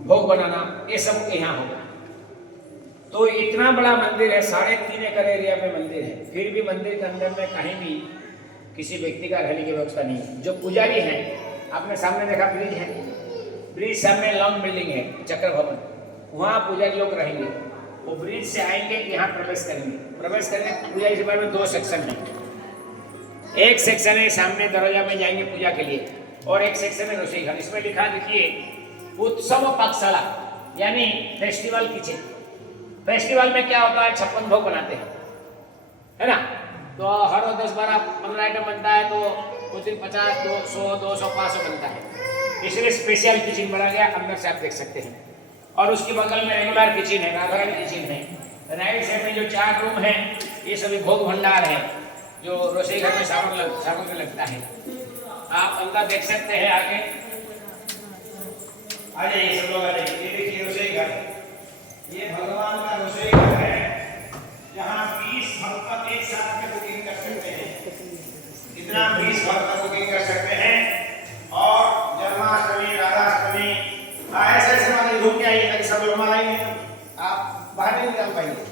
भोग बनाना, ये सब यहाँ होगा। तो इतना बड़ा मंदिर है, 3.5 एकड़ एरिया में मंदिर है, फिर भी मंदिर के अंदर में कहीं भी किसी व्यक्ति का रहने की व्यवस्था नहीं है। जो पुजारी हैं, आपने सामने देखा ब्रिज है, ब्रिज सामने लॉन्ग बिल्डिंग है चक्र भवन, वहाँ पुजारी लोग रहेंगे। वो ब्रिज से आएंगे, यहाँ प्रवेश करेंगे। प्रवेश करने पुजारी के बारे में 2 सेक्शन है। एक सेक्शन है सामने दरवाजा में जाएंगे पूजा के लिए, और एक सेक्शन है रसोई घर। इसमें लिखा देखिए उत्सव पाकशाला, यानी फेस्टिवल किचन। फेस्टिवल में क्या होता है, 56 भोग बनाते हैं, है ना। तो हर 10, 12, 15 आइटम बनता है, तो कुछ दिन 50, 200, 200, 500 बनता है। इसलिए स्पेशल किचन बना गया, अंदर से आप देख सकते हैं। और उसके बगल में रेगुलर किचन है, राधारानी किचन है। राइट साइड में जो 4 रूम है, ये सभी भोग भंडार है, जो रसोई घर में सामग्री लगता है। आप अंदर देख सकते हैं। आगे आ जाइए सब लोग, आ जाइए। ये देखिए रसोई घर, ये भगवान का रसोई घर है, जहाँ 20 भक्त एक साथ में कुकिंग कर सकते हैं। कितना 20 भक्त कुकिंग कर सकते हैं। और जन्माष्टमी, राधाष्टमी, ऐसे ऐसे वाले घूम के आइए ताकि सब लोग मनाएंगे, आप बाहर नहीं निकल पाएंगे।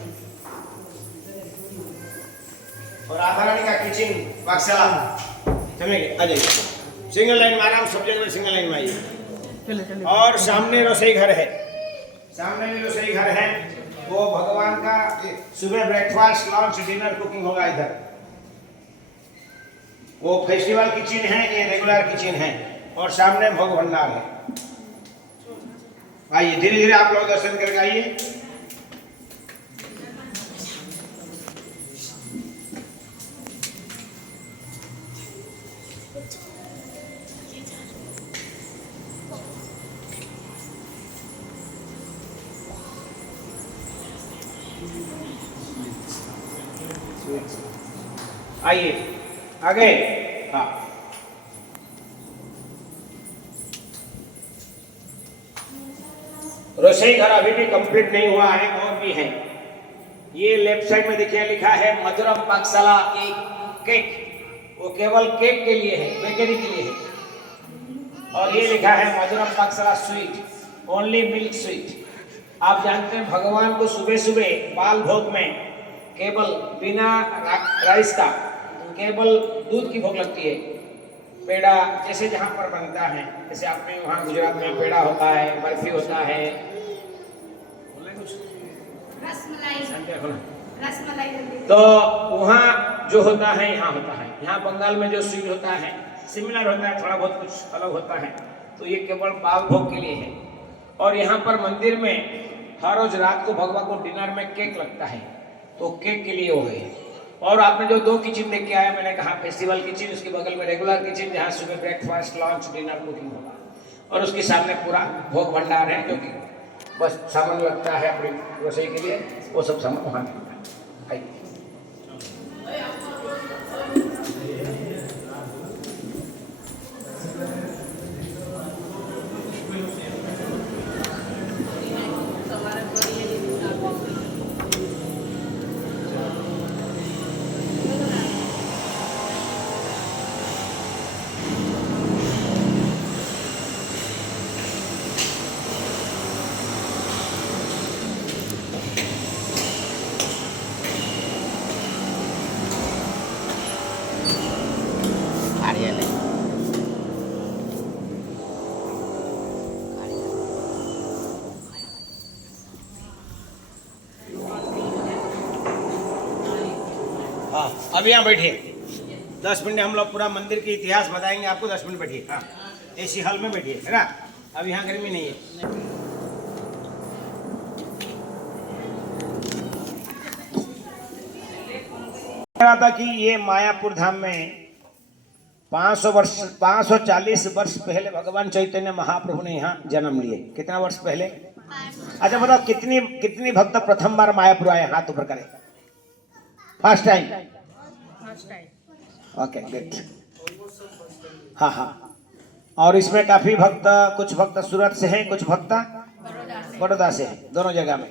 और राधारानी का किचन पाकशाला, समझेंगे। आ जाइए, सिंगल लाइन में आराम, सब जगह में सिंगल लाइन में आइए। और सामने रसोई घर है, सामने भी रसोई घर है। वो भगवान का सुबह ब्रेकफास्ट, लंच, डिनर कुकिंग होगा इधर। वो फेस्टिवल किचन है, ये रेगुलर किचन है, और सामने भोग भंडार है। आइए धीरे धीरे आप लोग दर्शन करके आइए। आइए आगे। हाँ, रसोई घर अभी भी कंप्लीट नहीं हुआ है, और भी है। ये लेफ्ट साइड में देखिए लिखा है मधुरम पाकशाला केक, वो केवल केक के लिए है, बेकरी के लिए है। और ये लिखा है मधुरम पाकशाला स्वीट, ओनली मिल्क स्वीट। आप जानते हैं भगवान को सुबह सुबह बाल भोग में केवल बिना राइस का केवल दूध की भोग लगती है। पेड़ा जैसे जहाँ पर बनता है, जैसे आपने वहाँ गुजरात में पेड़ा होता है, बर्फी होता है, रसमलाई, तो वहाँ जो होता है यहाँ होता है। यहाँ बंगाल में जो स्वीट होता है सिमिलर होता है, थोड़ा बहुत कुछ अलग होता है। तो ये केवल बाल भोग के लिए है। और यहाँ पर मंदिर में हर रोज रात को भगवान को डिनर में केक लगता है, तो केक के लिए हो गए। और आपने जो 2 किचन देख के आया, मैंने कहा फेस्टिवल किचन, उसके बगल में रेगुलर किचन, जहाँ सुबह ब्रेकफास्ट, लंच, डिनर कुकिंग होगा। और उसके सामने पूरा भोग भंडार है, जो कि बस सामान लगता है अपनी रसोई के लिए, वो सब सामान वहाँ मिलता है। आइए। हाँ, अब यहाँ बैठिए। 10 मिनट हम लोग पूरा मंदिर के इतिहास बताएंगे आपको। 10 मिनट बैठिए। हाँ, एसी हॉल में बैठिए, है ना। अब यहाँ गर्मी नहीं है। कहा था कि ये मायापुर धाम में 540 वर्ष पहले भगवान चैतन्य महाप्रभु ने यहाँ जन्म लिए। कितना वर्ष पहले? अच्छा बताओ, कितनी भक्त प्रथम बार मायापुर आए? हाथ ऊपर करें। First time. Okay good. हाँ हाँ। और इसमें काफी भक्त, कुछ भक्त सूरत से हैं, कुछ भक्त बड़ौदा से हैं। दोनों जगह में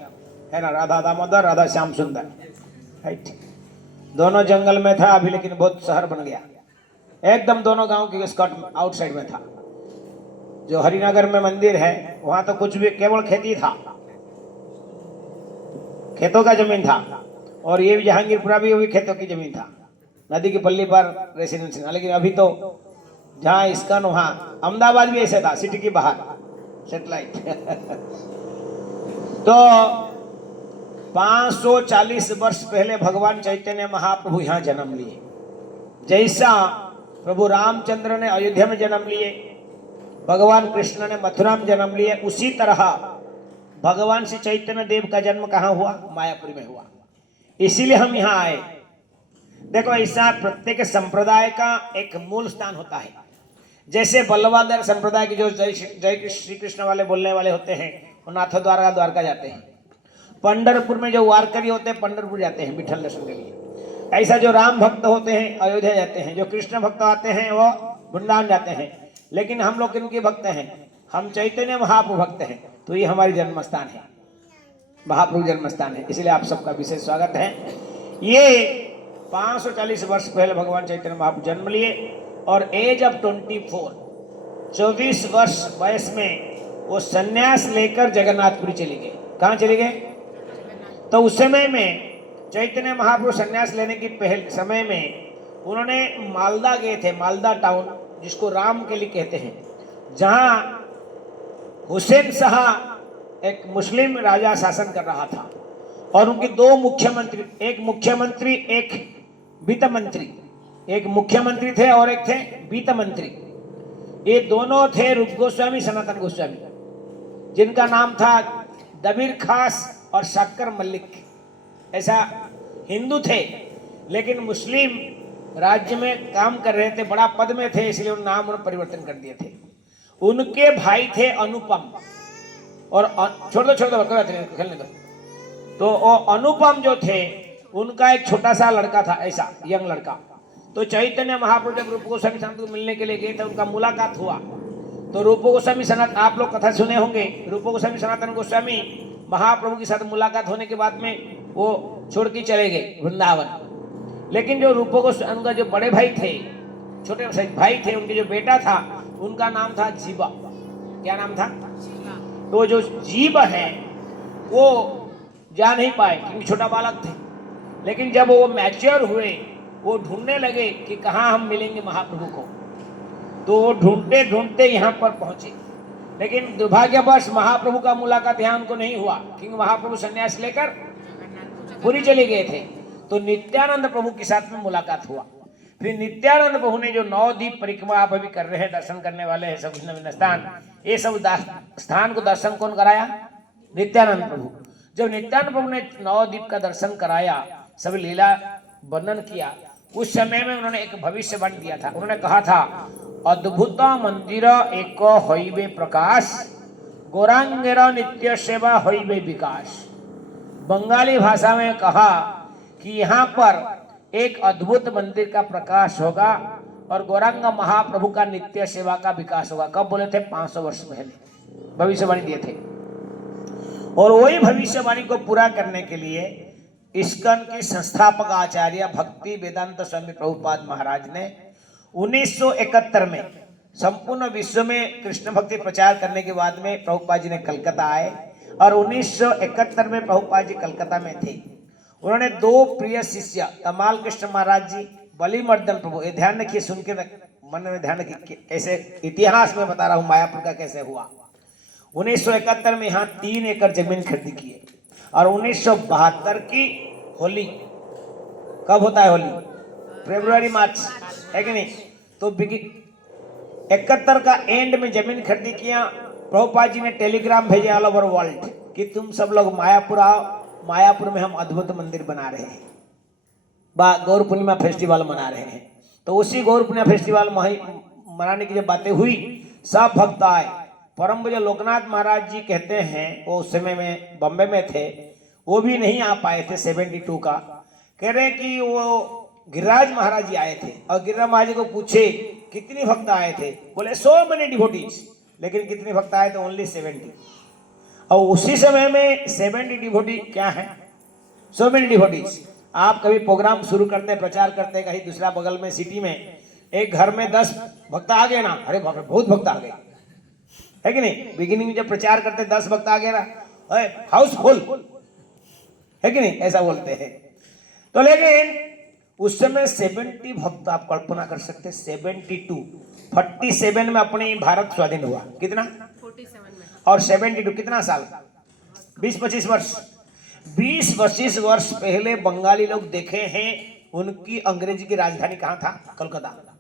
है ना, राधा दामोदर, राधा श्याम सुंदर, राइट। दोनों जंगल में था अभी, लेकिन बहुत शहर बन गया एकदम। दोनों गांव के स्कॉट आउटसाइड में था। जो हरिनगर में मंदिर है वहां तो कुछ भी केवल खेती था, खेतों का जमीन था, और ये भी जहांगीरपुरा भी वो भी खेतों की जमीन था, नदी की पल्ली पर रेसिडेंसी था। लेकिन अभी तो जहाँ इस्कॉन वहां अहमदाबाद भी ऐसे था, सिटी के बाहर सेटेलाइट तो 540 वर्ष पहले भगवान चैतन्य महाप्रभु यहाँ जन्म लिए। जैसा प्रभु रामचंद्र ने अयोध्या में जन्म लिए, भगवान कृष्ण ने मथुरा में जन्म लिए, उसी तरह भगवान श्री चैतन्य देव का जन्म कहाँ हुआ? मायापुर में हुआ। इसीलिए हम यहाँ आए। देखो, ऐसा प्रत्येक संप्रदाय का एक मूल स्थान होता है। जैसे बल्लभाधार संप्रदाय के जो जय श्री कृष्ण वाले बोलने वाले होते हैं वो नाथो द्वारका द्वारका जाते हैं। पंढरपुर में जो वारकरी होते हैं पंढरपुर जाते हैं विठल दर्शन के लिए। ऐसा जो राम भक्त होते हैं अयोध्या जाते हैं, जो कृष्ण भक्त आते हैं वो वृंदावन जाते हैं। लेकिन हम लोग किनके भक्त हैं? हम चैतन्य महाप्रभु भक्त हैं। तो ये हमारी जन्म स्थान है, महाप्रभु जन्म स्थान है। इसलिए आप सबका विशेष स्वागत है। ये 540 वर्ष पहले भगवान चैतन्य महाप्रभु जन्म लिए और एज ऑफ 24 वर्ष वयस में वो सन्यास लेकर जगन्नाथपुरी चले गए। कहाँ चले गए? तो उस समय में चैतन्य महाप्रभु सन्यास लेने की पहले समय में उन्होंने मालदा गए थे, मालदा टाउन जिसको राम के लिए कहते हैं, जहाँ हुसैन शाह एक मुस्लिम राजा शासन कर रहा था और उनके दो मुख्यमंत्री, एक मुख्यमंत्री एक वित्त मंत्री, एक मुख्यमंत्री थे और एक थे वित्त मंत्री। ये दोनों थे रूप गोस्वामी सनातन गोस्वामी, जिनका नाम था दबीर खास और शक्कर मलिक। ऐसा हिंदू थे लेकिन मुस्लिम राज्य में काम कर रहे थे, बड़ा पद में थे, इसलिए उन नाम उन्होंने परिवर्तन कर दिए थे। उनके भाई थे अनुपम, और छोड़ दो खेलने दो। तो वो अनुपम जो थे उनका एक छोटा सा लड़का था, ऐसा यंग लड़का। तो चैतन्य महाप्रभु जब रूप गोस्वामी सनातन को मिलने के लिए गए थे, उनका मुलाकात हुआ। तो रूप गोस्वामी सनातन, आप लोग कथा सुने होंगे, रूप गोस्वामी सनातन गोस्वामी महाप्रभु के साथ मुलाकात होने के बाद में वो छोड़ के चले गए वृंदावन। लेकिन जो रूप गोस्वामी, उनका जो बड़े भाई थे, छोटे भाई थे, उनके जो बेटा था उनका नाम था जीवा। क्या नाम था? तो जो जीव है वो जा नहीं पाए क्योंकि छोटा बालक थे। लेकिन जब वो मैच्योर हुए वो ढूंढने लगे कि कहाँ हम मिलेंगे महाप्रभु को। तो वो ढूंढते ढूंढते यहाँ पर पहुंचे। लेकिन दुर्भाग्यवश महाप्रभु का मुलाकात यहाँ उनको नहीं हुआ क्योंकि महाप्रभु संन्यास लेकर पुरी चले गए थे। तो नित्यानंद प्रभु के साथ में मुलाकात हुआ। फिर नित्यानंद प्रभु ने जो 9 द्वीप परिक्रमा आप अभी कर रहे हैं, दर्शन करने वाले हैं सब भिन्न स्थान, ये सब स्थान को दर्शन कौन कराया? नित्यानंद प्रभु। जब नित्यानंद प्रभु ने 9 द्वीप का दर्शन कराया, सब लीला वर्णन किया, उस समय में उन्होंने एक भविष्यवाणी दिया था। उन्होंने कहा था, अद्भुत मंदिर एक होइबे प्रकाश, गौरांगेर नित्य सेवा होइबे विकास। बंगाली भाषा में कहा कि यहाँ पर एक अद्भुत मंदिर का प्रकाश होगा और गौरांग महाप्रभु का नित्य सेवा का विकास होगा। कब बोले थे? 500 वर्ष पहले भविष्यवाणी दिए थे। और वही भविष्यवाणी को पूरा करने के लिए इस्कॉन के संस्थापक आचार्य भक्ति वेदांत स्वामी प्रभुपाद महाराज ने 1971 में संपूर्ण विश्व में कृष्ण भक्ति प्रचार करने के बाद में प्रभुपाद जी ने कलकत्ता आए और 1971 में प्रभुपाद जी कलकत्ता में थे। उन्होंने 2 प्रिय शिष्य तमाल कृष्ण महाराज जी, बलिमर्दन प्रभु, ये ध्यान रखिए, सुन के मन में ध्यान रखिए कैसे इतिहास में बता रहा हूँ मायापुर का कैसे हुआ। 1971 में यहाँ 3 एकड़ जमीन खरीदी की है और 1972 की होली, कब होता है होली? फरवरी मार्च, है कि नहीं? तो 71 का एंड में जमीन खरीदी किया। प्रभुपाद जी ने टेलीग्राम भेजे ऑल ओवर वर्ल्ड कि तुम सब लोग मायापुर आओ, मायापुर में हम अद्भुत मंदिर बना रहे हैं, गौर पूर्णिमा फेस्टिवल मना रहे हैं। तो उसी गौर पूर्णिमा फेस्टिवल मनाने की जब बातें हुई, सब भक्त आए। परम पूज्य लोकनाथ महाराज जी कहते हैं, वो उस समय में बम्बे में थे, वो भी नहीं आ पाए थे 72 का। कह रहे कि वो गिरिराज महाराज जी आए थे और गिरिराज महाराज जी को पूछे कितने भक्त आए थे, बोले सो मेनी डिवोटीज, लेकिन कितने भक्त आए थे? ओनली 70। और उसी समय में 70 डिवोटी क्या है? So many devotees. आप कभी प्रोग्राम शुरू करते, प्रचार करते कहीं दूसरा बगल में सिटी में, एक घर में 10 भक्त आ गए ना, अरे बाप रे बहुत भक्त आ गए, है कि नहीं? बिगिनिंग में जब प्रचार करते 10 भक्त आ गया हाउसफुल, है कि नहीं, ऐसा बोलते हैं। तो लेकिन उस समय 70 भक्त, आप कल्पना कर सकते, 47 में अपने भारत स्वाधीन हुआ, कितना 47 में, और 72 कितना साल, 20-25 वर्ष, 20-25 वर्ष पहले बंगाली लोग देखे हैं उनकी अंग्रेजी की राजधानी कहां था, कलकत्ता।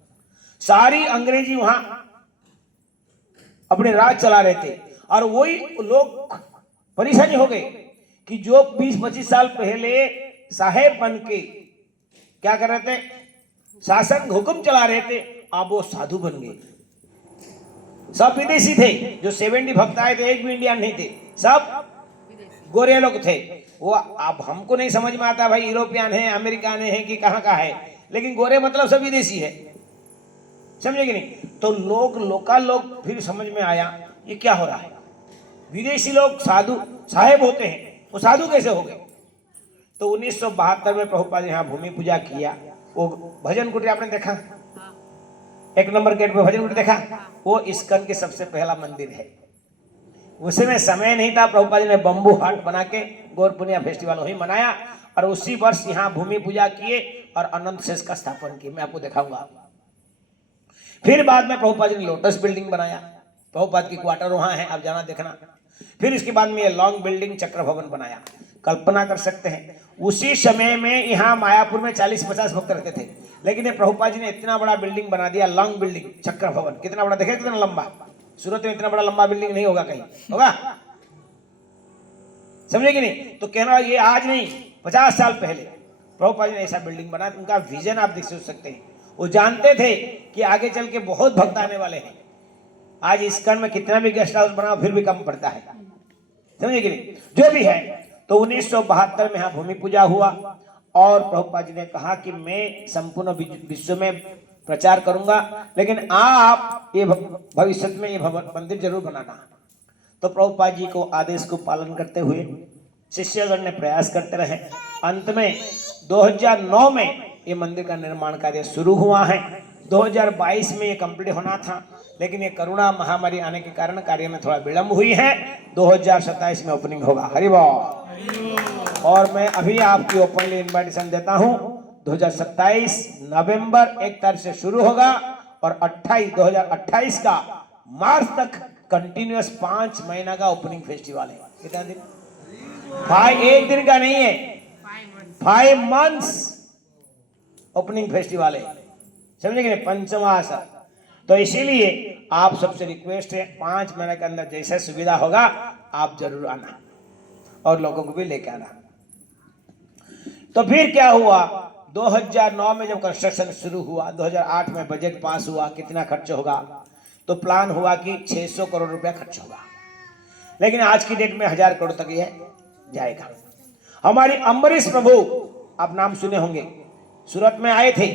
सारी अंग्रेजी वहां अपने राज चला रहे थे, और वही लोग परेशानी हो गए कि जो 20-25 साल पहले साहेब बन के क्या कर रहे थे, शासन हुक्म चला रहे थे, अब वो साधु बन गए। सब विदेशी थे, जो 70 भक्त आए थे एक भी इंडियन नहीं थे, सब गोरे लोग थे। वो अब हमको नहीं समझ में आता भाई, यूरोपियन है, अमेरिकन है कि कहां का है, लेकिन गोरे मतलब सब विदेशी है, समझे कि नहीं? तो लोकल लोग फिर समझ में आया ये क्या हो रहा है, विदेशी लोग साधु साहेब होते हैं, वो साधु कैसे हो गए? तो 1972 में प्रभुपाद जी यहाँ भूमि पूजा किया। वो भजन कुटीर आपने देखा, 1 नंबर गेट पे भजन कुटीर देखा, वो इस्कॉन के सबसे पहला मंदिर है। उसमें समय नहीं था, प्रभुपाद जी ने बम्बू हाट बना के गौर पूर्णिमा फेस्टिवल वही मनाया, और उसी वर्ष यहाँ भूमि पूजा किए और अनंत शेष का स्थापन किए। मैं आपको दिखाऊंगा। फिर बाद में प्रभुपाद जी ने लोटस बिल्डिंग बनाया, प्रभुपाद की क्वार्टर वहां है, आप जाना देखना। फिर इसके बाद में ये लॉन्ग बिल्डिंग चक्र भवन बनाया। कल्पना कर सकते हैं उसी समय में यहाँ मायापुर में 40-50 भक्त रहते थे, लेकिन ये प्रभुपाद जी ने इतना बड़ा बिल्डिंग बना दिया, लॉन्ग बिल्डिंग चक्र भवन। कितना बड़ा देखे, कितना लंबा, सूरत में इतना बड़ा लंबा बिल्डिंग नहीं होगा, कहीं होगा, समझे कि नहीं? तो कहना ये आज नहीं, 50 साल पहले प्रभुपाद जी ने ऐसा बिल्डिंग बनाया। उनका विजन आप देख सकते हैं, वो जानते थे कि आगे चल के बहुत भक्त आने वाले हैं। आज इस्कॉन में कितना भी गेस्ट हाउस बनाओ फिर भी कम पड़ता है, समझे कि नहीं? जो भी है, तो 1972 में यहाँ भूमि पूजा हुआ, और प्रभुपाद जी ने कहा कि मैं संपूर्ण विश्व में प्रचार करूंगा, लेकिन आप ये भविष्य में ये मंदिर जरूर बनाना। तो प्रभुपाद जी को आदेश को पालन करते हुए शिष्यगण ने प्रयास करते रहे। अंत में 2009 में ये मंदिर का निर्माण कार्य शुरू हुआ है। 2022 में ये कंप्लीट होना था, लेकिन ये कोरोना महामारी आने के कारण कार्य में थोड़ा विलंब हुई है। 2027 में ओपनिंग होगा। हरि बोल। और मैं अभी आपकी ओपनली इनविटेशन देता हूं, 2027 नवंबर 1 तारीख से शुरू होगा, और 2028 का मार्च तक कंटिन्यूअस 5 महीना का ओपनिंग फेस्टिवल है। कितना दिन भाई, एक दिन का नहीं है, 5 मंथ्स ओपनिंग फेस्टिवल है, समझे कि नहीं? पंचमास। तो इसीलिए आप सबसे रिक्वेस्ट है, 5 महीने के अंदर जैसा सुविधा होगा आप जरूर आना और लोगों को भी लेके आना। तो फिर क्या हुआ, 2009 में जब कंस्ट्रक्शन शुरू हुआ, 2008 में बजट पास हुआ, कितना खर्च होगा, तो प्लान हुआ कि 600 करोड़ रुपया खर्च होगा, लेकिन आज की डेट में 1000 करोड़ तक यह जाएगा। हमारी अम्बरीश प्रभु, आप नाम सुने होंगे, सूरत में आए थे,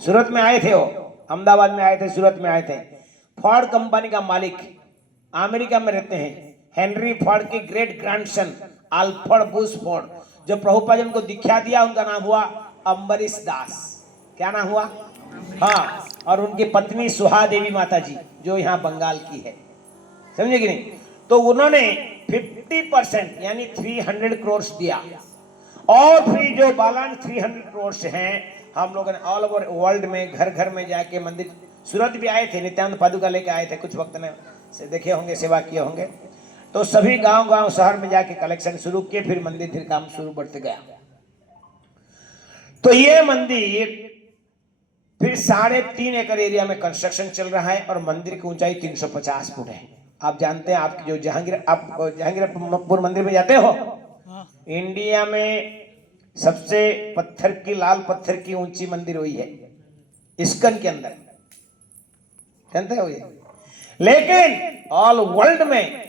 सूरत में आए थे, वो अहमदाबाद में आए थे, सूरत में आए थे। फोर्ड कंपनी का मालिक अमेरिका में रहते हैं, हेनरी फोर्ड के great grandson Alfred Bush Ford, जो प्रभुपाद जी को दीक्षा दिया, उनका नाम हुआ अम्बरीश दास। क्या नाम हुआ? हाँ, और उनकी पत्नी सुहा देवी माता जी, जो यहाँ बंगाल की है, समझे कि नहीं? तो उन्होंने 50% यानी 300 करोड़ दिया, और फिर जो बैलेंस 300 करोड़ हैं, हम लोगों ने ऑल ओवर वर्ल्ड में घर घर में जाके मंदिर, सूरत भी आए थे, नित्यानंद पादुका लेके आए थे, कुछ वक्त ने से देखे होंगे, सेवा किए होंगे। तो सभी गांव गांव शहर में जाके कलेक्शन शुरू किए, फिर मंदिर फिर काम शुरू बढ़ते गया। तो ये मंदिर फिर 3.5 एकड़ एरिया में कंस्ट्रक्शन चल रहा है, और मंदिर की ऊंचाई 350 फुट है। आप जानते हैं, आपकी जो जहांगीरपुर मंदिर में जाते हो, इंडिया में सबसे पत्थर की, लाल पत्थर की ऊंची मंदिर वही है इस्कॉन के अंदर, जानते हो ये? लेकिन ऑल वर्ल्ड में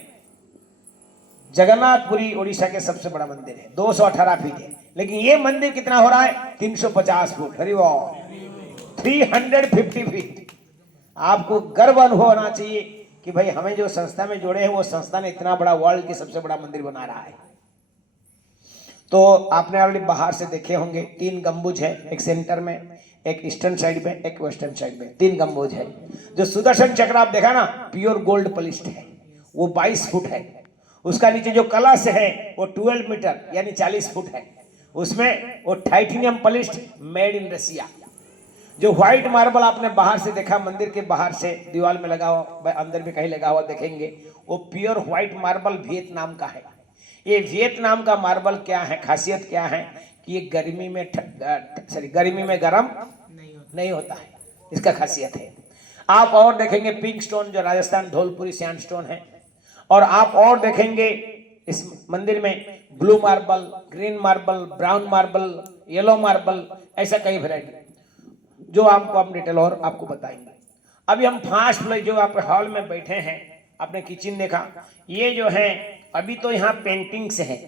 जगन्नाथपुरी उड़ीसा के सबसे बड़ा मंदिर है, 218 फीट है, लेकिन ये मंदिर कितना हो रहा है? 350 फुट। हरि बोल। 350 फीट। आपको गर्व अनुभव होना चाहिए कि भाई हमें जो संस्था में जोड़े हैं, वो संस्था ने इतना बड़ा वर्ल्ड के सबसे बड़ा मंदिर बना रहा है। तो आपने ऑलरेडी बाहर से देखे होंगे, 3 गंबुज है, एक सेंटर में, एक ईस्टर्न साइड में, एक वेस्टर्न साइड में, 3 गंबुज है। जो सुदर्शन चक्र आप देखा ना, प्योर गोल्ड पॉलिश्ड है, वो 22 फुट है। उसका नीचे जो कलश है वो 12 मीटर यानी 40 फुट है। उसमें वो टाइटेनियम पॉलिश्ड मेड इन रसिया। जो व्हाइट मार्बल आपने बाहर से देखा, मंदिर के बाहर से दीवार में लगा हुआ, अंदर भी कहीं लगा हुआ देखेंगे, वो प्योर व्हाइट मार्बल वियतनाम का है। ये वियतनाम का मार्बल क्या है, खासियत क्या है कि ये गर्मी में गर्म नहीं होता है, इसका खासियत है। आप और देखेंगे पिंक स्टोन जो राजस्थान धौलपुरी सैंड स्टोन है, और आप और देखेंगे इस मंदिर में blue marble, green marble, brown marble, yellow marble, ऐसा कई वैरायटी जो आपको हम डिटेल और आपको बताएंगे। अभी हम फास्ट फ्लो जो आप हॉल में बैठे हैं, आपने किचन देखा, ये जो है अभी तो यहाँ पेंटिंग्स हैं।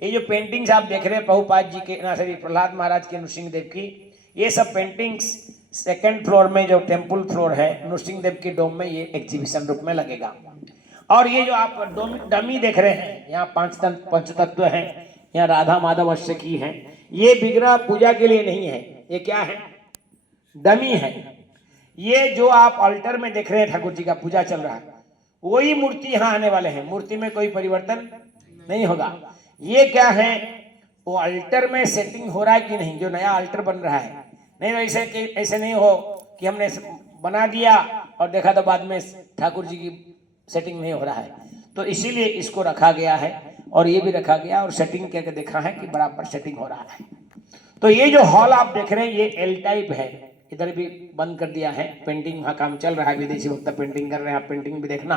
ये जो पेंटिंग्स आप देख रहे हैं प्रभुपाद जी के, सॉरी प्रहलाद महाराज के, नृसिंह देव की, ये सब पेंटिंग्स सेकंड फ्लोर में जो टेम्पल फ्लोर है नृसिंह देव की डोम में ये एग्जीबिशन रूप में लगेगा। और ये जो आप डमी देख रहे हैं, यहाँ 5 पंचतत्व हैं, यहाँ राधा माधव अश्व की है। ये विग्रह पूजा के लिए नहीं है, ये क्या है, डमी है। ये जो आप अल्टर में देख रहे हैं ठाकुर जी का पूजा चल रहा है, वही मूर्ति यहाँ आने वाले हैं, मूर्ति में कोई परिवर्तन नहीं होगा। ये क्या है, वो अल्टर में सेटिंग हो रहा है कि नहीं, जो नया अल्टर बन रहा है, नहीं तो ऐसे नहीं हो कि हमने बना दिया और देखा तो बाद में ठाकुर जी की सेटिंग नहीं हो रहा है। तो इसीलिए इसको रखा गया है, और ये भी रखा गया और सेटिंग करके देखा है कि बराबर सेटिंग हो रहा है। तो ये जो हॉल आप देख रहे हैं ये एल टाइप है, इधर भी बंद कर दिया है, पेंटिंग वहां काम चल रहा है, विदेशी वक्त पेंटिंग कर रहे हैं, आप पेंटिंग भी देखना।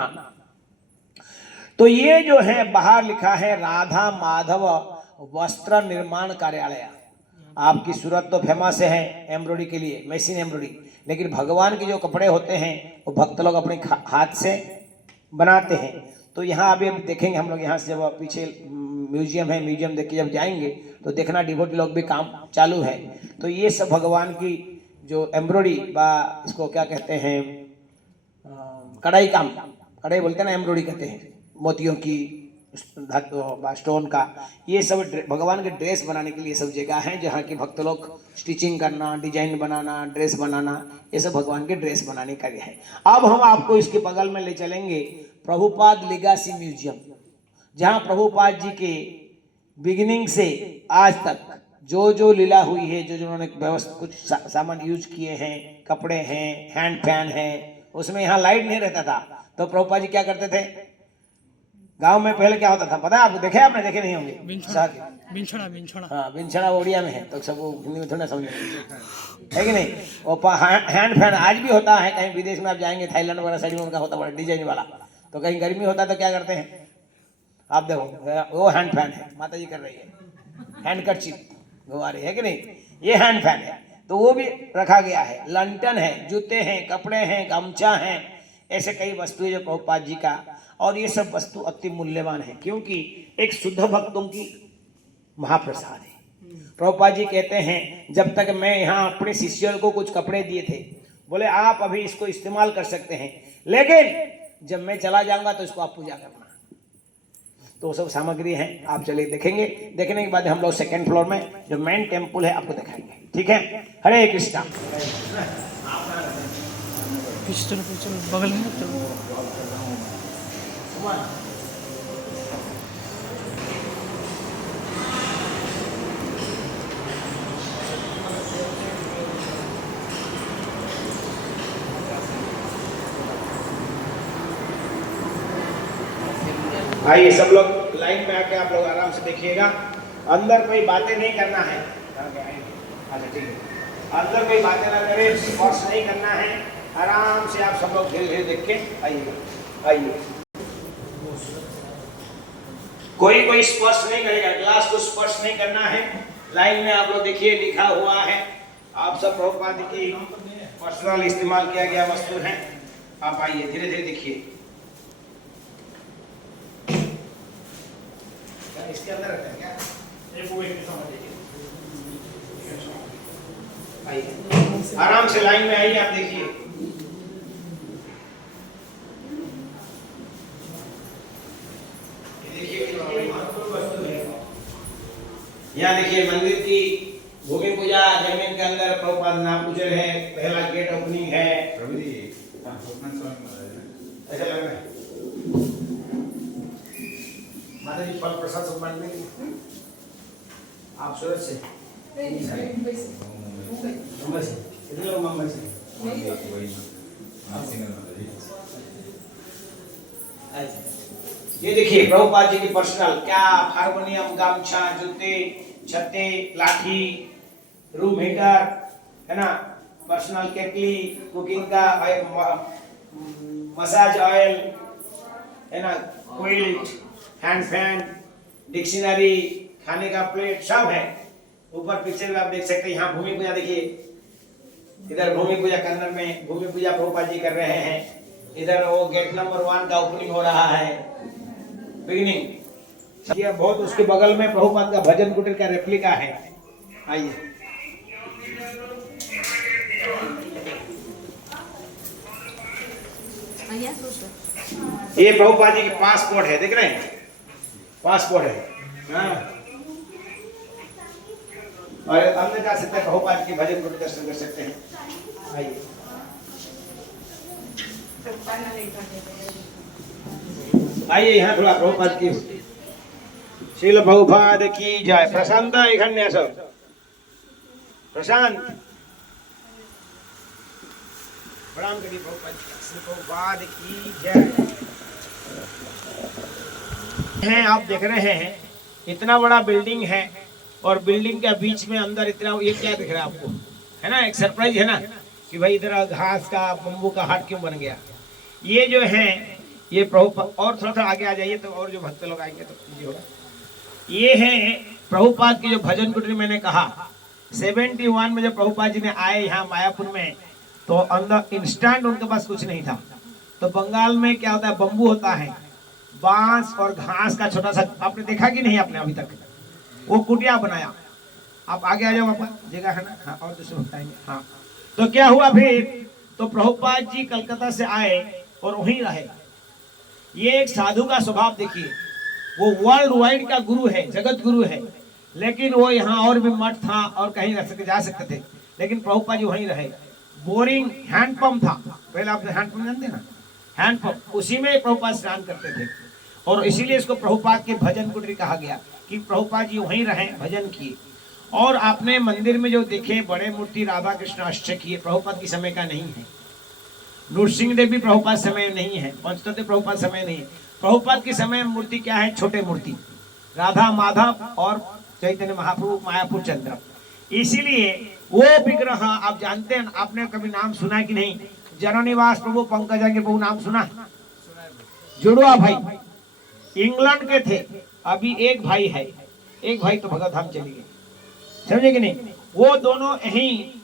तो ये जो है बाहर लिखा है राधा माधव वस्त्र निर्माण कार्यालय। आपकी सूरत तो फेमस है एम्ब्रॉयडरी के लिए, मशीन एम्ब्रॉयडरी, लेकिन भगवान के जो कपड़े होते हैं वो भक्त लोग अपने हाथ से बनाते हैं। तो यहाँ अभी देखेंगे हम लोग, यहाँ से जब पीछे म्यूजियम है, म्यूजियम देख के जब जाएंगे तो देखना डिवोटी लोग भी काम चालू है। तो ये सब भगवान की जो एम्ब्रॉयडरी बा इसको क्या कहते हैं, कढ़ाई काम, कढ़ाई बोलते हैं ना, एम्ब्रॉयडरी कहते हैं, मोतियों की, धातु स्टोन का, ये सब भगवान के ड्रेस बनाने के लिए सब जगह है जहाँ की भक्त लोग स्टिचिंग करना, डिजाइन बनाना, ड्रेस बनाना, ये सब भगवान के ड्रेस बनाने का है। अब हम आपको इसके बगल में ले चलेंगे प्रभुपाद लेगासी म्यूजियम, जहाँ प्रभुपाद जी के बिगिनिंग से आज तक जो जो लीला हुई है, जो जो उन्होंने व्यवस्था कुछ सामान यूज किए हैं, कपड़े हैं, हैंड फैन है, उसमें यहाँ लाइट नहीं रहता था, तो प्रभुपाद जी क्या करते थे, गांव में पहले क्या होता था पता है आपको, देखे आपने, देखे नहीं होंगे, बिनछड़ा, हाँ बिनछड़ा उड़िया में है, तो सब हिंदी में थोड़ा समझ है कि नहीं। वो हैंड फैन आज भी होता है, कहीं विदेश में आप जाएंगे, थाईलैंड वगैरह साइड में उनका होता बड़ा डिजाइन वाला, तो कहीं गर्मी होता तो क्या करते हैं, आप देखो वो हैंड फैन है, माता जी कर रही है, हैंड कर्चीफ घुमा रही है कि नहीं, ये हैंड फैन है, तो वो भी रखा गया है। लंटन है, जूते हैं, कपड़े हैं, गमछा हैं, ऐसे कई वस्तुएं जो प्रभुपाद जी का, और ये सब वस्तु अति मूल्यवान है क्योंकि एक शुद्ध भक्तों की महाप्रसाद है। प्रभुपाद जी कहते हैं जब तक मैं यहाँ अपने शिष्यों को कुछ कपड़े दिए थे, बोले आप अभी इसको इस्तेमाल कर सकते हैं, लेकिन जब मैं चला जाऊंगा तो इसको आप पूजा करना। तो सब सामग्री है, आप चलिए देखेंगे। देखने के बाद हम लोग सेकंड फ्लोर में जो मेन टेम्पल है आपको दिखाएंगे, ठीक है। हरे कृष्णा। बगल में आइए सब लोग लाइन में आके आप लोग आराम से देखिएगा। अंदर कोई बातें नहीं करना है, अच्छा ठीक है, अंदर कोई बातें ना करें, स्पर्श नहीं करना है, आराम से आप सब लोग धीरे धीरे देख के आइएगा। आइए, कोई स्पर्श नहीं करेगा, ग्लास को स्पर्श नहीं करना है। लाइन में आप लोग देखिए लिखा हुआ है, आप सब प्रभुपाद की पर्सनल इस्तेमाल किया गया वस्तु है। आप आइए धीरे धीरे देखिए, इसके अंदर रखा है क्या, आइए आराम से लाइन में आइए, आप देखिए यहाँ देखिए मंदिर की भूमि पूजा जमीन के अंदर प्रभुपाद नाम पूज रहे हैं, पहला गेट ओपनिंग है। ऐसा लग रहा है माता जी फल प्रसाद सब बांटने के लिए। आप सूरत से? मुंबई से? कितने लोग मुंबई से? ये देखिए प्रभुपाद जी की पर्सनल क्या हारमोनियम, गामछा, जूते, छत्ते, लाठी, रूम हीटर है ना, पर्सनल केटली, कुकिंग का मसाज ऑयल है ना, क्विल्ट, हैंड फैन, डिक्शनरी, खाने का प्लेट सब है। ऊपर पिक्चर में आप देख सकते हैं। यहाँ भूमि पूजा देखिए, इधर भूमि पूजा कन्नड़ में भूमि पूजा प्रभुपाद जी कर रहे हैं। इधर वो गेट नंबर 1 का ओपनिंग हो रहा है, बिगिनिंग। ये बहुत उसके बगल में प्रभुपाद का भजन कुटीर का रेप्लिका है। आइए ये प्रभुपाद जी के पासपोर्ट है, देख रहे हैं पासपोर्ट है। हाँ और अंदर जा सकते हैं, प्रभुपाद के भजन कुटीर दर्शन कर सकते हैं। आइए आइए यहाँ थोड़ा प्रभुपाद की श्रील प्रभुपाद की जय। प्रशांत इखन्या सब प्रशांत प्रणाम करिए प्रभुपाद जी। श्री प्रभुपाद की जय। हैं आप देख रहे हैं इतना बड़ा बिल्डिंग है और बिल्डिंग के बीच में अंदर इतना, ये क्या दिख रहा है आपको, है ना, एक सरप्राइज है ना कि भाई इधर घास का बम्बू का हाट क्यों बन गया। ये जो है ये प्रभुपाद, और थोड़ा सा आगे आ जाइए तो और जो भक्त लोग आएंगे तो ये होगा। ये है प्रभुपाद की जो भजन कुटीर मैंने कहा 71 में जब प्रभुपाद जी ने आए यहाँ मायापुर में, तो अंदर इंस्टेंट उनके पास कुछ नहीं था। तो बंगाल में क्या होता है, बम्बू होता है, बांस और घास का छोटा सा, आपने देखा कि नहीं आपने अभी तक, वो कुटिया बनाया। आप आगे आ जाओ, आपका जगह है ना। हाँ और दूसरे बताएंगे। हाँ तो क्या हुआ फिर, तो प्रभुपाद जी कलकत्ता से आए और वहीं रहे। ये एक साधु का स्वभाव देखिए, वो वर्ल्ड वाइड का गुरु है, जगत गुरु है, लेकिन वो यहाँ और भी मठ था और कहीं रह सकते जा सकते थे, लेकिन प्रभुपाद जी वहीं रहे। बोरिंग हैंडपंप था, पहले आप हैंडपंप जानते हैं ना, हैंडपंप, उसी में प्रभुपाद स्नान करते थे। और इसीलिए इसको प्रभुपाद के भजन कुटीर कहा गया कि प्रभुपाद जी वहीं रहे, भजन किए। और आपने मंदिर में जो देखे बड़े मूर्ति राधा कृष्ण अष्टक किए, प्रभुपाद की समय का नहीं है। नृसिंह देव भी प्रभुपाद समय नहीं है, पंचतत्व प्रभुपाद समय नहीं है। प्रभुपाद के समय मूर्ति क्या है, छोटे मूर्ति, राधा माधव और चैतन्य महाप्रभु मायापुर चंद्र। इसीलिए वो विग्रह आप जानते हैं, आपने कभी नाम सुना कि नहीं, जननिवास प्रभु पंकजांगी प्रभु नाम सुना, जुड़वा भाई, इंग्लैंड के थे। अभी एक भाई है, एक भाई तो भगत धाम चले गए, समझे कि नहीं। वो दोनों यही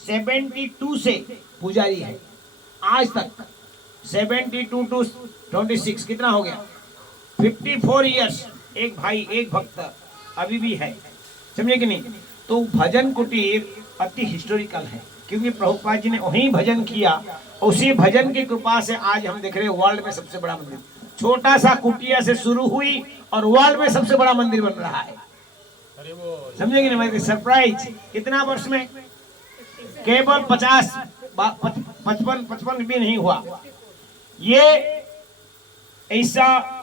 72 से पुजारी है आज तक, 72 to 26 कितना हो गया, 54 इयर्स। एक भाई एक भक्त अभी भी है, समझे कि नहीं। तो भजन कुटीर अति हिस्टोरिकल है, क्योंकि प्रभुपाद जी ने वहीं भजन किया। उसी भजन की कृपा से आज हम देख रहे हैं वर्ल्ड में सबसे बड़ा मंदिर, छोटा सा कुटिया से शुरू हुई और वर्ल्ड में सबसे बड़ा मंदिर बन रहा है, समझे कि नहीं। सरप्राइज कितना वर्ष में, केवल 55 भी नहीं हुआ। ये ऐसा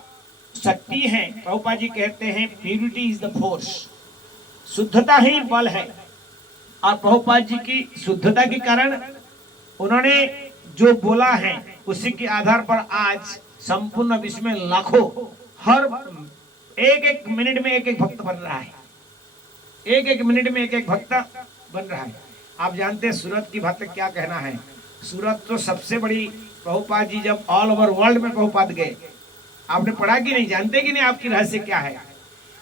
शक्ति है, प्रभुपाद जी कहते हैं प्यूरिटी इज द फोर्स, शुद्धता ही बल है। और प्रभुपाद जी की शुद्धता के कारण उन्होंने जो बोला है उसी के आधार पर आज संपूर्ण विश्व में लाखों, हर एक मिनट में एक भक्त बन रहा है, एक मिनट में एक भक्त बन रहा है। आप जानते हैं सूरत की बात क्या कहना है, सूरत तो सबसे बड़ी, प्रभुपाद जी जब ऑल ओवर वर्ल्ड में प्रभुपाद गए, आपने पढ़ा कि नहीं, जानते कि नहीं आपकी रहस्य क्या है,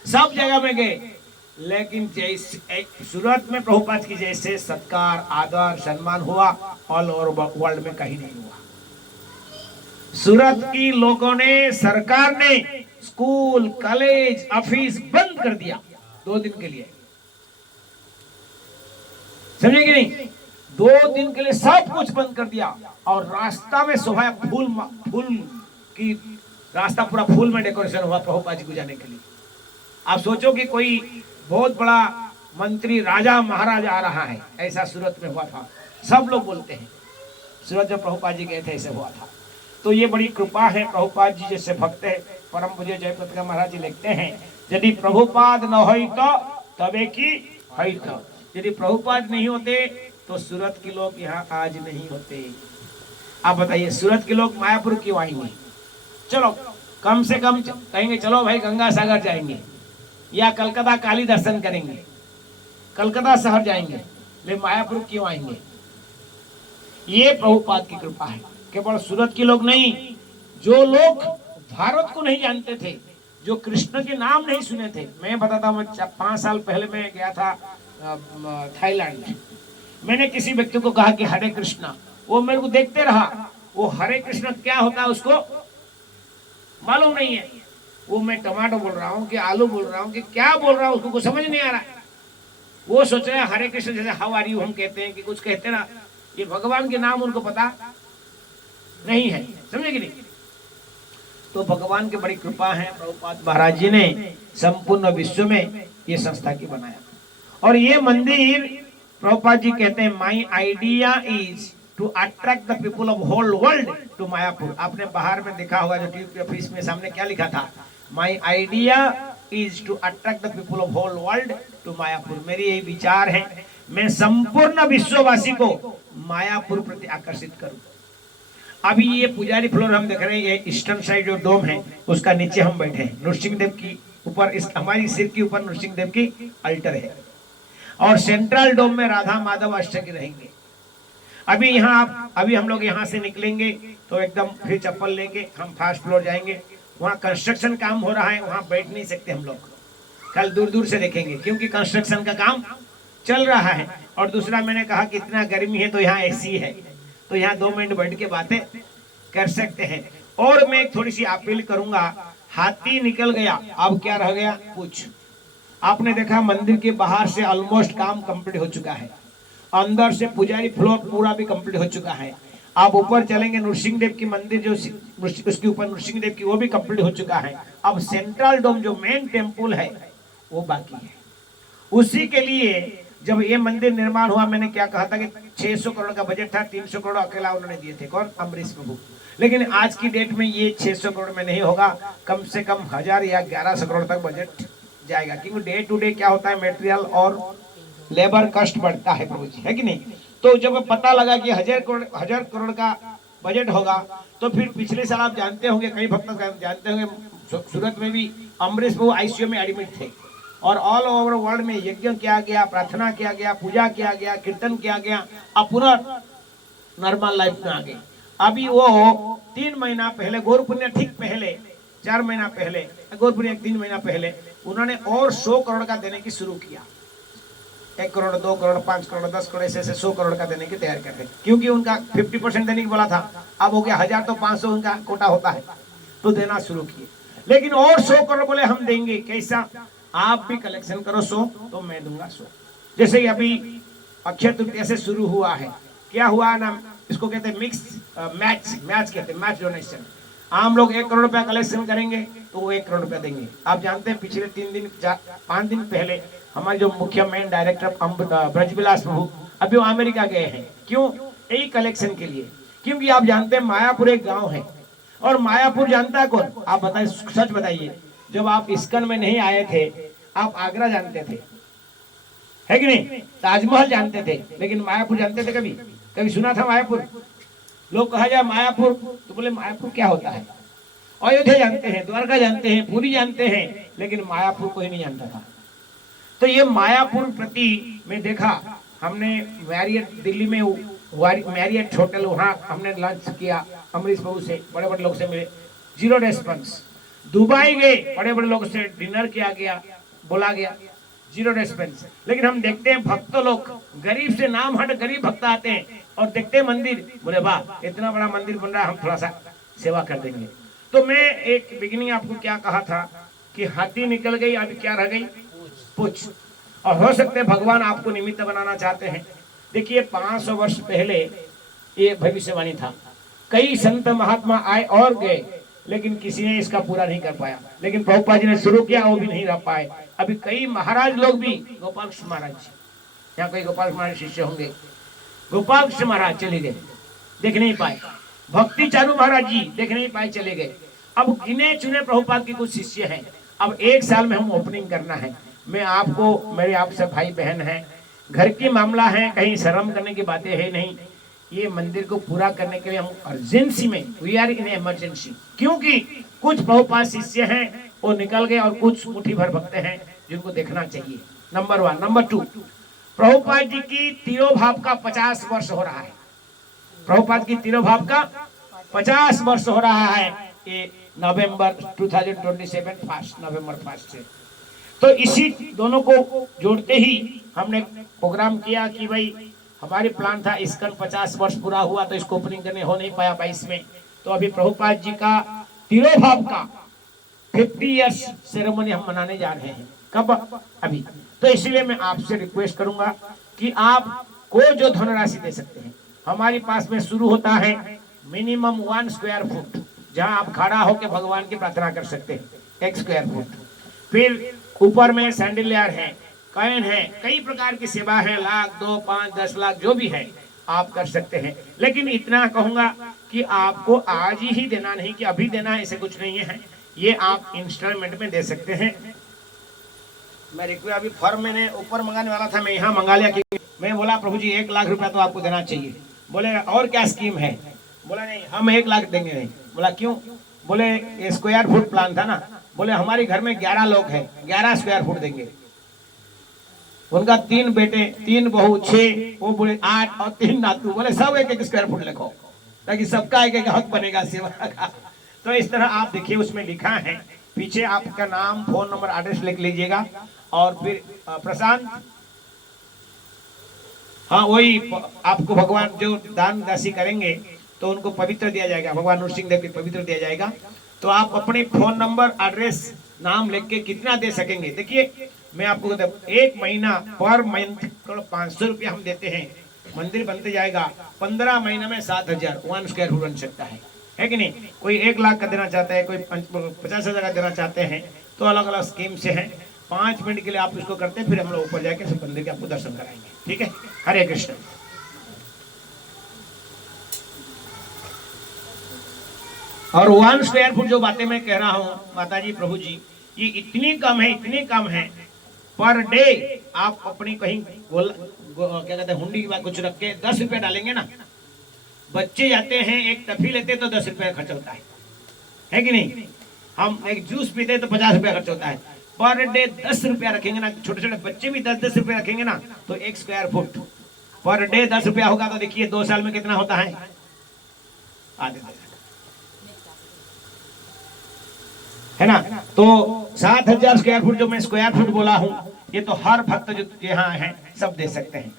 सब जगह में गए, लेकिन जैसे सूरत में प्रभुपाद की जैसे सत्कार आदर सम्मान हुआ ऑल ओवर वर्ल्ड में कहीं नहीं हुआ। सूरत की लोगों ने, सरकार ने स्कूल कॉलेज ऑफिस बंद कर दिया 2 दिन के लिए, समझे कि नहीं, 2 दिन के लिए सब कुछ बंद कर दिया। और रास्ता में शोभा फूल की, रास्ता पूरा फूल में डेकोरेशन हुआ प्रभुपाद जी को जाने के लिए। आप सोचो कि कोई बहुत बड़ा मंत्री राजा महाराजा आ रहा है, ऐसा सूरत में हुआ था। सब लोग बोलते हैं सूरत जब प्रभुपाद जी गए थे ऐसे हुआ था। तो ये बड़ी कृपा है, प्रभुपाद जी जैसे भक्त है परम पूज्य जयप्रकाश महाराज जी लिखते हैं, यदि प्रभुपाद न हो तो तबे की है तो, यदि प्रभुपाद नहीं होते तो सूरत के लोग यहाँ आज नहीं होते। आप बताइए सूरत के लोग मायापुर क्यों आएंगे? चलो कम से कम कहेंगे चलो भाई गंगा सागर जाएंगे या कलकत्ता काली दर्शन करेंगे, कलकत्ता शहर जाएंगे, लेकिन मायापुर क्यों आएंगे? ये प्रभुपाद की कृपा है। केवल सूरत के लोग नहीं, जो लोग भारत को नहीं जानते थे, जो कृष्ण के नाम नहीं सुने थे। मैं बताता हूँ, 5 साल पहले मैं गया था थाईलैंड। मैंने किसी व्यक्ति को कहा कि हरे कृष्णा, वो मेरे को देखते रहा। वो हरे कृष्ण क्या होता है उसको मालूम नहीं है। वो मैं टमाटो बोल रहा हूँ कि आलू बोल रहा हूँ कि क्या बोल रहा हूँ उसको कुछ समझ नहीं आ रहा। वो सोच रहे हरे कृष्ण जैसे हाउ आर यू हम कहते हैं कि कुछ कहते ना, ये भगवान के नाम उनको पता नहीं है, समझे कि नहीं? तो भगवान की बड़ी कृपा है, प्रभुपाद महाराज जी ने संपूर्ण विश्व में ये संस्था की बनाया। और ये मंदिर प्रभुपाद जी कहते हैं my idea is to attract the people of whole world to Mayapur. आपने बाहर में देखा होगा जो टीवी ऑफिस में सामने क्या लिखा था, my idea is to attract the people of whole world to Mayapur. मेरी यही विचार है, मैं संपूर्ण विश्ववासी को मायापुर प्रति आकर्षित करूं। अभी ये पुजारी फ्लोर हम देख रहे हैं, ये ईस्टर्न साइड जो डोम है उसका नीचे हम बैठे हैं। नृसिंह देव की ऊपर, इस हमारी सिर के ऊपर नृसिंह देव की अल्टर है, और सेंट्रल डोम में राधा माधव अष्टकी रहेंगे। अभी हम लोग यहाँ से निकलेंगे तो एकदम फिर चप्पल लेके हम फर्स्ट फ्लोर जाएंगे। वहाँ कंस्ट्रक्शन काम हो रहा है, वहाँ बैठ नहीं सकते हम लोग, कल दूर दूर से देखेंगे क्योंकि कंस्ट्रक्शन का काम चल रहा है। और दूसरा मैंने कहा कि इतना गर्मी है तो यहाँ एसी है, तो यहाँ 2 मिनट बैठ के बातें कर सकते हैं। और मैं थोड़ी सी अपील करूंगा, हाथी निकल गया, अब क्या रह गया पूछ। आपने देखा मंदिर के बाहर से ऑलमोस्ट काम कंप्लीट हो चुका है, अंदर से पुजारी फ्लोर पूरा भी कंप्लीट हो चुका है। आप ऊपर चलेंगे नृसिंह देव की मंदिर जो उसके ऊपर नृसिंह देव की, वो भी कंप्लीट हो चुका है। अब सेंट्रल डोम जो मेन टेम्पल है वो बाकी है। उसी के लिए जब ये मंदिर निर्माण हुआ, मैंने क्या कहा था कि 600 करोड़ का बजट था, 300 करोड़ अकेला उन्होंने दिए थे, कौन? अमरीश प्रभु। लेकिन आज की डेट में ये 600 करोड़ में नहीं होगा, कम से कम 1000 या 1100 करोड़ तक बजट जाएगा। क्योंकि डे टू डे क्या होता है, मटेरियल और लेबर कॉस्ट बढ़ता है प्रभु जी, है कि नहीं? तो जब पता लगा कि 1000 करोड़ का बजट होगा, तो फिर पिछले साल आप जानते होंगे, कई भक्त जानते होंगे, सूरत में भी अमरीश प्रभु आईसीयू में एडमिट थे। और ऑल ओवर वर्ल्ड में यज्ञ किया गया, प्रार्थना किया गया, पूजा किया गया, कीर्तन किया गया, अब पुनः नॉर्मल लाइफ में आ गए। अभी वो 3 महीना पहले, गौर पुण्य ठीक पहले 4 महीना पहले, गौर पुण्य 3 महीना पहले उन्होंने और 100 करोड़ का देने की शुरू किया। 1 करोड़, 2 करोड़, 5 करोड़, 10 करोड़, ऐसे 100 करोड़ का देने की तैयारी कर रहे, क्योंकि उनका 50% देने की बोला था। अब हो गया 1000, तो 500 उनका कोटा होता है, तो देना शुरू किए। लेकिन और 100 करोड़ बोले हम देंगे। कैसा? आप भी कलेक्शन करो 100 तो मैं दूंगा 100। जैसे ही अभी अक्षय तृतीया से शुरू हुआ है, क्या हुआ ना, इसको कहते हैं मिक्स मैच कहते हैं, मैच डोनेशन। आम लोग 1 करोड़ रुपया कलेक्शन करेंगे तो वो 1 करोड़ रुपया देंगे। आप जानते हैं पिछले 5 दिन पहले हमारे जो मुख्य मेन डायरेक्टर ब्रजविलास प्रभु, अभी वो अमेरिका गए हैं। क्यों? यही कलेक्शन के लिए। क्योंकि आप जानते हैं मायापुर एक गाँव है, और मायापुर जानता है कौन? आप बताइए, सच बताइए। जब आप इस्कन में नहीं आए थे, आप आगरा जानते थे, है कि नहीं? ताजमहल जानते थे, लेकिन मायापुर जानते थे? कभी सुना था मायापुर? लोग कहा जाए मायापुर तो बोले मायापुर क्या होता है? अयोध्या जानते हैं, द्वारका जानते हैं, पुरी जानते हैं, लेकिन मायापुर कोई नहीं जानता था। तो ये मायापुर प्रति में देखा, हमने मैरियट दिल्ली में मैरियट होटल, वहाँ हमने लंच किया अमरीश प्रभु से, बड़े बड़े लोग से मिले, 0 रेस्पॉन्स। दुबई गए, बड़े बड़े लोगों से डिनर किया गया, बोला गया, 0 रेस्पॉन्स। लेकिन हम देखते हैं भक्त लोग, गरीब से नाम हट गरीब भक्त आते हैं और देखते हैं मंदिर, बोले वाह इतना बड़ा मंदिर बन रहा है, हम थोड़ा सा सेवा कर देंगे। तो मैं एक बिगिनिंग आपको क्या कहा था कि हाथी निकल गई, अब क्या रह गई? पूछ। और हो सकते हैं भगवान आपको निमित्त बनाना चाहते हैं। देखिए 500 वर्ष पहले ये भविष्यवाणी था, कई संत महात्मा आए और गए, लेकिन किसी ने इसका पूरा नहीं कर पाया। लेकिन प्रभुपाद जी ने शुरू किया, वो भी नहीं रह पाए। अभी कई महाराज लोग भी, गोपाल कृष्ण महाराज जी, यहाँ कोई गोपाल कृष्ण महाराज शिष्य होंगे, गोपाल कृष्ण महाराज चले गए, देख नहीं पाए। भक्ति चारू महाराज जी देख नहीं पाए, चले गए। अब गिने चुने प्रभुपाद के कुछ शिष्य हैं। अब 1 साल में हम ओपनिंग करना है। मैं आपको, मेरे आपसे भाई बहन हैं, घर की मामला है, कहीं शर्म करने की बातें है नहीं। ये मंदिर को पूरा करने के लिए हम अर्जेंसी में, वी आर इन इमरजेंसी, क्योंकि कुछ प्रभुपाद शिष्य हैं वो निकल गए और कुछ मुट्ठी भर भक्त हैं जिनको देखना चाहिए। नंबर 1। नंबर 2, प्रभुपाद जी की तिरोभाव का 50 वर्ष हो रहा है। प्रभुपाद की तिरोभाव का 50 वर्ष हो रहा है, ये नवंबर 2027 1 नवंबर 1 से। तो इसी दोनों को जोड़ते ही हमने प्रोग्राम किया कि भाई हमारे प्लान था इसका 50 वर्ष पूरा हुआ तो इसको ओपनिंग करने हो नहीं पाया 22 में। तो अभी प्रभुपाद जी का तिरोभाव का 50 इयर्स सेरेमनी हम मनाने जा रहे हैं। कब? अभी। तो इसलिए मैं आपसे रिक्वेस्ट करूंगा कि आप को जो धनराशि दे सकते हैं, हमारे पास में शुरू होता है मिनिमम 1 स्क्वायर फुट, जहां आप खड़ा होकर भगवान की प्रार्थना कर सकते हैं, 1 स्क्वायर फुट। फिर ऊपर में सैंडलियर है, कॉइन है, कई प्रकार की सेवा है, 1 लाख 2 5 10 लाख जो भी है आप कर सकते हैं। लेकिन इतना कहूंगा कि आपको आज ही देना नहीं कि अभी देना है, ऐसे कुछ नहीं है। ये आप इंस्टॉलमेंट में दे सकते हैं। मैं रिक्वेस्ट, अभी फॉर्म मैंने ऊपर मंगाने वाला था, मैं यहाँ मंगा लिया। कि मैं बोला प्रभु जी 1 लाख रुपया तो आपको देना चाहिए। बोले और क्या स्कीम है? बोला नहीं हम 1 लाख देंगे नहीं। बोला क्यों? बोले स्क्वायर फुट प्लान था ना। बोले हमारे घर में 11 लोग हैं, 11 स्क्वायर फुट देंगे। उनका 3 बेटे 3 बहू 6, वो बोले 8 और 3 नातू। बोले सब 1-1 स्क्वायर फुट लिखो ताकि सबका 1-1 हक बनेगा सेवा का। तो इस तरह आप देखिए उसमें लिखा है, पीछे आपका नाम, फोन नंबर, एड्रेस लिख लीजिएगा। और फिर प्रशांत, हाँ वही आपको भगवान जो दान राशि करेंगे तो उनको पवित्र दिया जाएगा, भगवान नरसिंह देव को पवित्र दिया जाएगा। तो आप अपने फोन नंबर, एड्रेस, नाम लिख के कितना दे सकेंगे। देखिए मैं आपको कहता हूँ 1 महीना पर मंथ 500 रुपया हम देते हैं, मंदिर बनते जाएगा। 15 महीने में 7,000 1 स्क्वायर फुट बन सकता है कि नहीं? कोई 1 लाख का देना चाहता है, कोई 50,000 का देना चाहते हैं, तो अलग अलग स्कीम से हैं। 5 मिनट के लिए आप इसको करते हैं, फिर हम लोग ऊपर जाके सब मंदिर के आपको दर्शन कराएंगे। ठीक है? हरे कृष्ण। और 1 स्क्वायर फुट जो बातें मैं कह रहा हूँ माता जी, प्रभु जी, ये इतनी कम है, इतनी कम है। पर डे आप अपनी कहीं क्या कहते हैं हुंडी की बात कुछ रख के 10 रुपया डालेंगे ना, बच्चे जाते हैं एक टफी लेते तो 10 रुपया खर्च होता है कि नहीं? हम एक जूस पीते तो 50 रुपया खर्च होता है। पर डे 10 रुपया रखेंगे ना, छोटे छोटे बच्चे भी 10-10 रुपया रखेंगे ना, तो 1 स्क्वायर फुट पर डे 10 रुपया होगा। तो देखिए 2 साल में कितना होता है? आधे है ना? तो 7,000 स्क्वायर फुट जो मैं स्क्वायर फुट बोला हूँ, ये तो हर भक्त जो यहाँ है सब दे सकते हैं।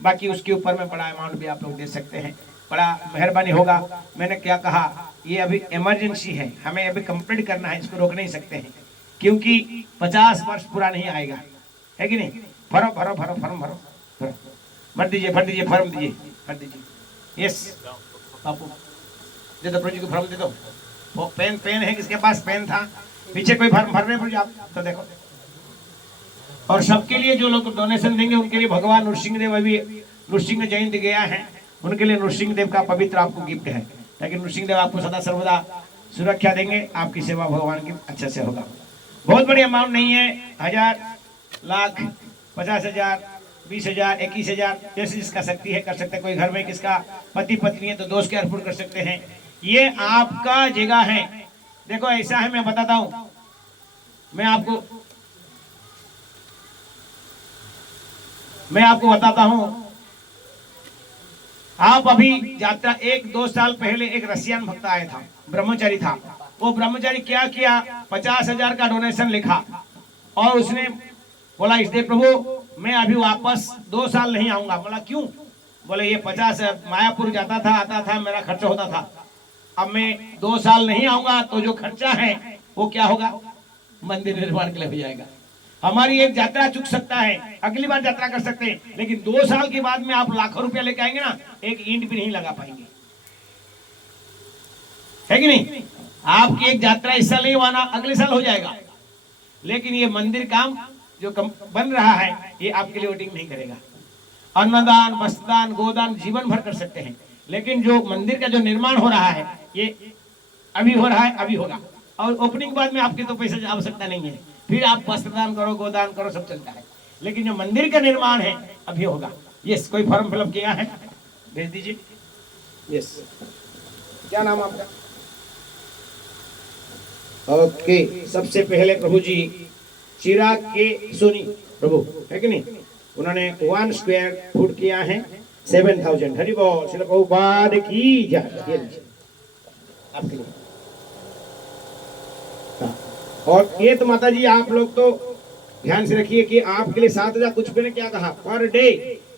बाकी उसके ऊपर में बड़ा अमाउंट भी आप लोग दे सकते हैं, बड़ा मेहरबानी होगा। मैंने क्या कहा, ये अभी इमरजेंसी है, हमें अभी कंप्लीट करना है, इसको रोक नहीं सकते हैं क्योंकि 50 वर्ष पूरा नहीं आएगा, है कि नहीं? भरो भरो भरो फॉर्म भरो, भर दीजिए, भर दीजिए, फॉर्म दीजिए, भर दीजिए। यस बापू दे दो, प्रोजेक्ट को फॉर्म दे दो। वो पेन है, किसके पास पेन था? पीछे कोई फॉर्म भरने पर आप तो देखो। और सबके लिए जो लोग डोनेशन देंगे उनके लिए भगवान नरसिंह देव, अभी नरसिंह जयंती गया है, उनके लिए नरसिंह देव का पवित्र आपको गिफ्ट है, ताकि नरसिंह देव आपको सदा सर्वदा सुरक्षा देंगे, आपकी सेवा भगवान की अच्छे से होगा। बहुत बड़ी अमाउंट नहीं है, 1000, लाख, 50,000, 20,000, 21,000, जैसे जिसका शक्ति है कर सकते हैं। कोई घर में किसका पति पत्नी है तो 2 स्क्वायर फुट कर सकते हैं। ये आपका जगह है। देखो ऐसा है, मैं बताता हूं, मैं आपको बताता हूं। आप अभी यात्रा 1-2 साल पहले एक रसियन भक्त आया था, ब्रह्मचारी था। वो ब्रह्मचारी क्या किया, 50,000 का डोनेशन लिखा और उसने बोला, इसलिए प्रभु मैं अभी वापस 2 साल नहीं आऊंगा। बोला क्यों? बोले ये 50 मायापुर जाता था, आता था, मेरा खर्चा होता था, अब मैं 2 साल नहीं आऊंगा तो जो खर्चा है वो क्या होगा, मंदिर निर्माण के लिए हो जाएगा। हमारी एक यात्रा चुक सकता है, अगली बार यात्रा कर सकते हैं, लेकिन 2 साल के बाद में आप लाखों रुपया लेके आएंगे ना, एक ईंट भी नहीं लगा पाएंगे, है कि नहीं? आपकी एक यात्रा इस साल नहीं हुआ ना, अगले साल हो जाएगा, लेकिन ये मंदिर काम जो बन रहा है ये आपके लिए वोटिंग नहीं करेगा। अन्नदान, वस्त्रदान, गोदान जीवन भर कर सकते हैं, लेकिन जो मंदिर का जो निर्माण हो रहा है ये अभी हो रहा है, अभी होगा, और ओपनिंग बाद में आपके तो पैसे की आवश्यकता नहीं है, फिर आप वस्त्रदान करो, गोदान करो, सब चलता है, लेकिन जो मंदिर का निर्माण है अभी होगा। यस, कोई फॉर्म फिलअप किया है, भेज दीजिए। यस, क्या नाम आपका? ओके, सबसे पहले प्रभु जी चिराग के सोनी प्रभु है कि नहीं, उन्होंने 1 स्क्वायर फुट किया है 7,000। हरि बोल, श्री प्रभुपाद की जय। आपके लिए और ये तो माता जी आप लोग तो ध्यान से रखिए कि आपके लिए 7,000 कुछ पे ने क्या कहा पर डे,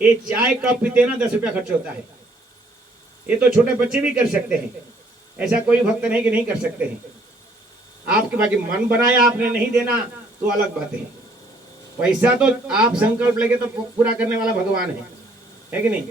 ये चाय कप पीते ना 10 रुपया खर्च होता है, ये तो छोटे बच्चे भी कर सकते हैं, ऐसा कोई भक्त नहीं कि नहीं कर सकते हैं। आपके बाकी मन बनाया आपने नहीं देना तो अलग बात है, पैसा तो आप संकल्प लेके तो पूरा करने वाला भगवान है कि नहीं।